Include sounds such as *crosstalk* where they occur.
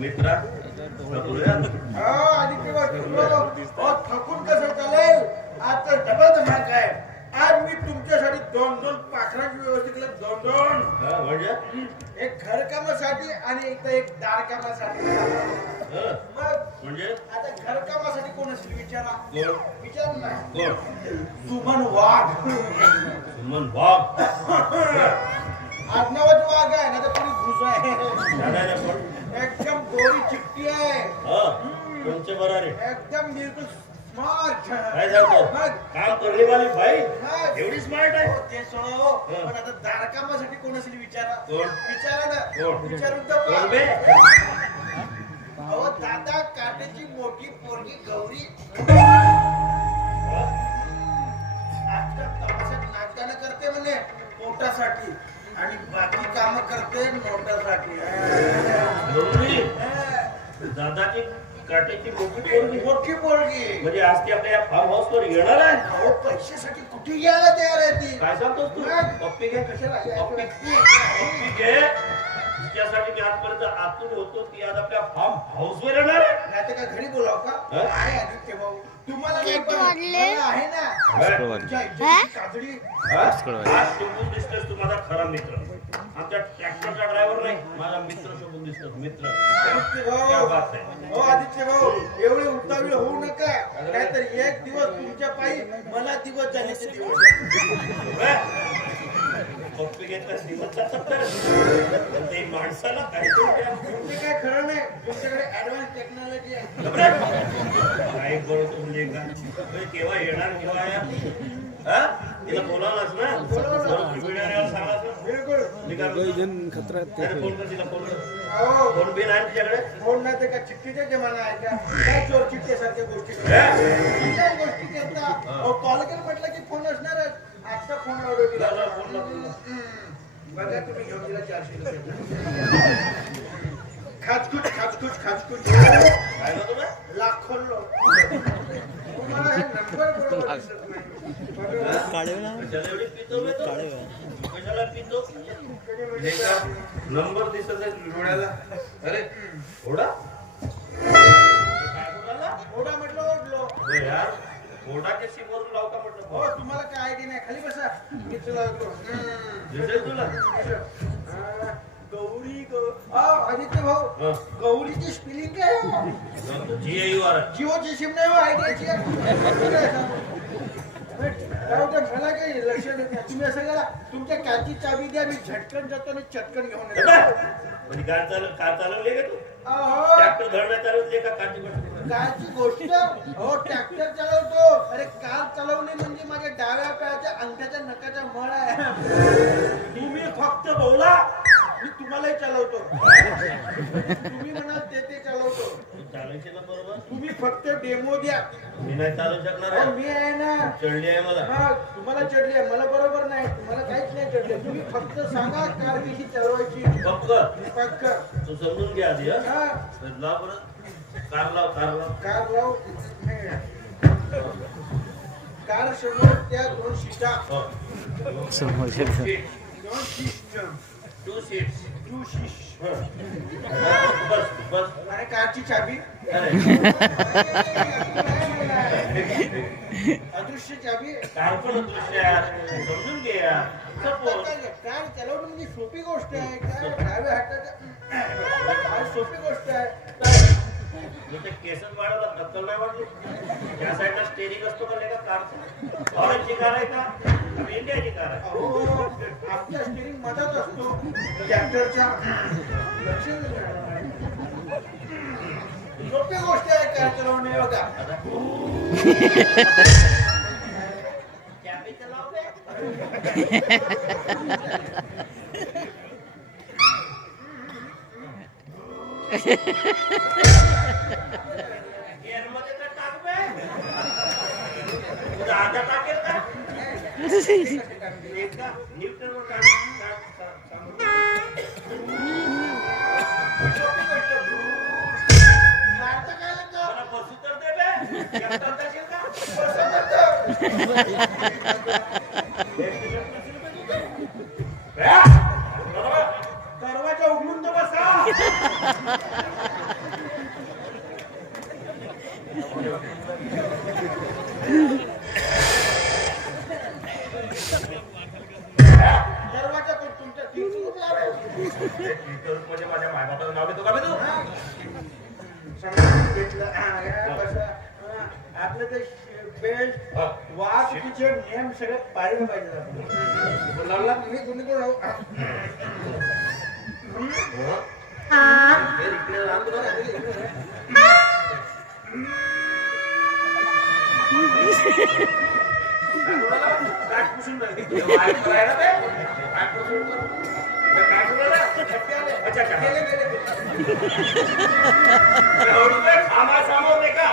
मित्रा थकून कसं चालेल? आज तर डबल धमाक आहे. आज मी तुमच्यासाठी दोन दोन पाखरांची व्यवस्था केलं. दोन दोन म्हणजे? एक घर कामासाठी आणि एक तर एक दार कामासाठी हं, मग म्हणजे? आता घर कामासाठी कोण असेल विचारा? विचार ना. कोण? सुमन वाघ. सुमन वाघ. *laughs* आडनावाची वाघ आहे ना तर कोणी घुस आहे. एकदम गोरी चिट्टी आहे. कोणचे बरारे एकदम बिलकुल स्मार्ट. काय सांगतो? मग काम करणे वाली बाई हा. एवढी स्मार्ट आहे? हो, ते सोडो पण आता दार कामासाठी कोण असेल विचारा. कोण? विचारा ना. कोण? विचारून तर कोण पहा. बे? अहो दादा काट्याची मोठी पोरगी गौरी. तमाशात नाचगाणं करते म्हणे पोटासाठी. आणि बाकी काम करते नोटासाठी हा. दादाची काट्याची मोठी पोरगी. मोठी पोरगी. म्हणजे आज ती आपल्या या फार्म हाऊस वर येणार आहे? अहो पैशासाठी कुठे यायला तयार आहे ती? काय सांगतोस तू? पप्पी घे. कशाला पप्पी घे. तिच्यासाठी मी आजपर्यंत आतून होतो ती आज आपल्या फार्म हाऊस वर येणार आहे. नाही तर काय घरी बोलाव का? हा? आहे आदित्य भाऊ. तुम्हाला नाही किती पण वाजले? मला आहे ना. शुक्रवारी. तुमच्या इज्जतीची काजळी. हा? शुक्रवारी. आज शोभून दिसतोस तू माझा खरा मित्र. आमच्या ट्रॅक्टरचा ड्रायव्हर नाही माझा मित्र शोभून दिसतोस मित्र. आदित्य क्या भाऊ बात आहे हो आदित्य भाऊ एवढे उतावीळ होऊ नका. नाहीतर एक दिवस तुमच्या पायी मला दिवस झाले ते दिवस. बे, तर ते माणसाला काहीतरी द्या. काय खरं नाही तुमच्याकडे ऍडव्हान्स टेक्नॉलॉजी आहे काय बोलतो म्हणजे का म्हणजे केव्हा येणार केव्हा या हा तिला बोलावलास ना बरोबर सांगास ना बिलकुल फोन तिला फोन बिन आहे तुझ्याकडे फोन नाही ते का चिठ्ठीचा जमाना आहे का काय चोर चिठ्ठी सारख्या गोष्टी गोष्टी करता कॉल कर म्हटलं की फोन असणारच आजचा फोन लावलो लाव, लाव, फोन लाव, फोन लाव. हम्म. बघा तुम्ही घेऊन तिला चारशे रुपये खाचकुच खाचकुच खाचकुच काय? लाखो तुम्हाला हे नंबर बरोबर दिसत नाही. बघा. काढे ना कशाला एवढी पितो बे तो? काढे कशाला पितो? कधी का? नंबर दिसत आहे डोळ्याला. अरे ओढा. काय म्हटलं ओढलो. अरे यार. ओढाच्या सीमवरून लाव का म्हटलं? हो तुम्हाला काय आयडिया नाही. खाली बसा. मी तुला. दिसेल तुला? गौरी गौ आदित्य भाऊ. हं. गौरीची स्पेलिंग काय? आहे? जाऊ जी आई वार जिओची सिम नाही हो आयडियाची. जाऊ दे, मला काही लक्ष देत नाही. तुम्ही असं करा. तुमच्या कारची चाबी द्या मी झटकन जातो आणि चटकन घेऊन येतो. म्हणजे कार चालव कार चालवली का तू? अहो. ट्रॅक्टर धरण्या चालवली का गोष्ट? हो ट्रॅक्टर चालवतो. अरे कार चालवणे म्हणजे माझ्या डाव्या पायाच्या अंगठ्याच्या नकाचा मळ आहे. तुम्ही फक्त बोला मी तुम्हालाही चालवतो. तुम्ही म्हणाल ते ते चालवतो. ना बरोबर तुम्ही फक्त डेमो द्या. मी नाही चालवू शकणार अहो, आहे मी आहे ना चढली आहे मला. हा तुम्हाला चढली आहे. मला बरोबर नाही. तुम्हाला काहीच नाही चढले तुम्ही फक्त सांगा कार कशी चालवायची. पक्क पक्क तू समजून घ्या आधी हा? हा. लाव बरं. कार लाव कार लाव. कार लाव. कार समोर त्या दोन सीटा समोर शकतो दोन system two seats two seat bus bus आणि कारची चाबी अदृश्य चाबी कार पण अदृश्य आहे समजून घे यार सपोज कार चालवणं म्हणजे सोपी गोष्ट आहे? काय? डाव्या हाताच्या काय सोपी गोष्ट आहे? ते केसच वाढवला दत्तल नाही वाढली त्या साईडला स्टेरिंग असतो का का कारचा? फॉरेनची कार आहे का? इंडियाची कार आहे. आपल्या स्टेरिंग मधात असतो. ट्रॅक्टरच्या लक्ष. सोपी गोष्ट आहे कार चालवणे बघा चाबी चलाव बे. गिअरमध्ये *laughs* तर टाक बे. आधा टाकेल का? एकदा. मारतं काय बसू तर दे बे. एकटा जाशील का? कसं म्हणतं? बे, बरोबर. दरवाजा उघडून तर बसा दरवाजा पण तुमच्या तीन लावेल इथं म्हणजे माझ्या मायबापाचं नाव घेतो का बे तू? समजून घेतलं हा, या बसा. हा, आपलं ते बेल्ट. वाहतुकीचे नियम सगळे पाळले पाहिजे. लावला मी कुणी कोण राहू हं? हे पुसून राहिली? हे वायर समोर नाही का?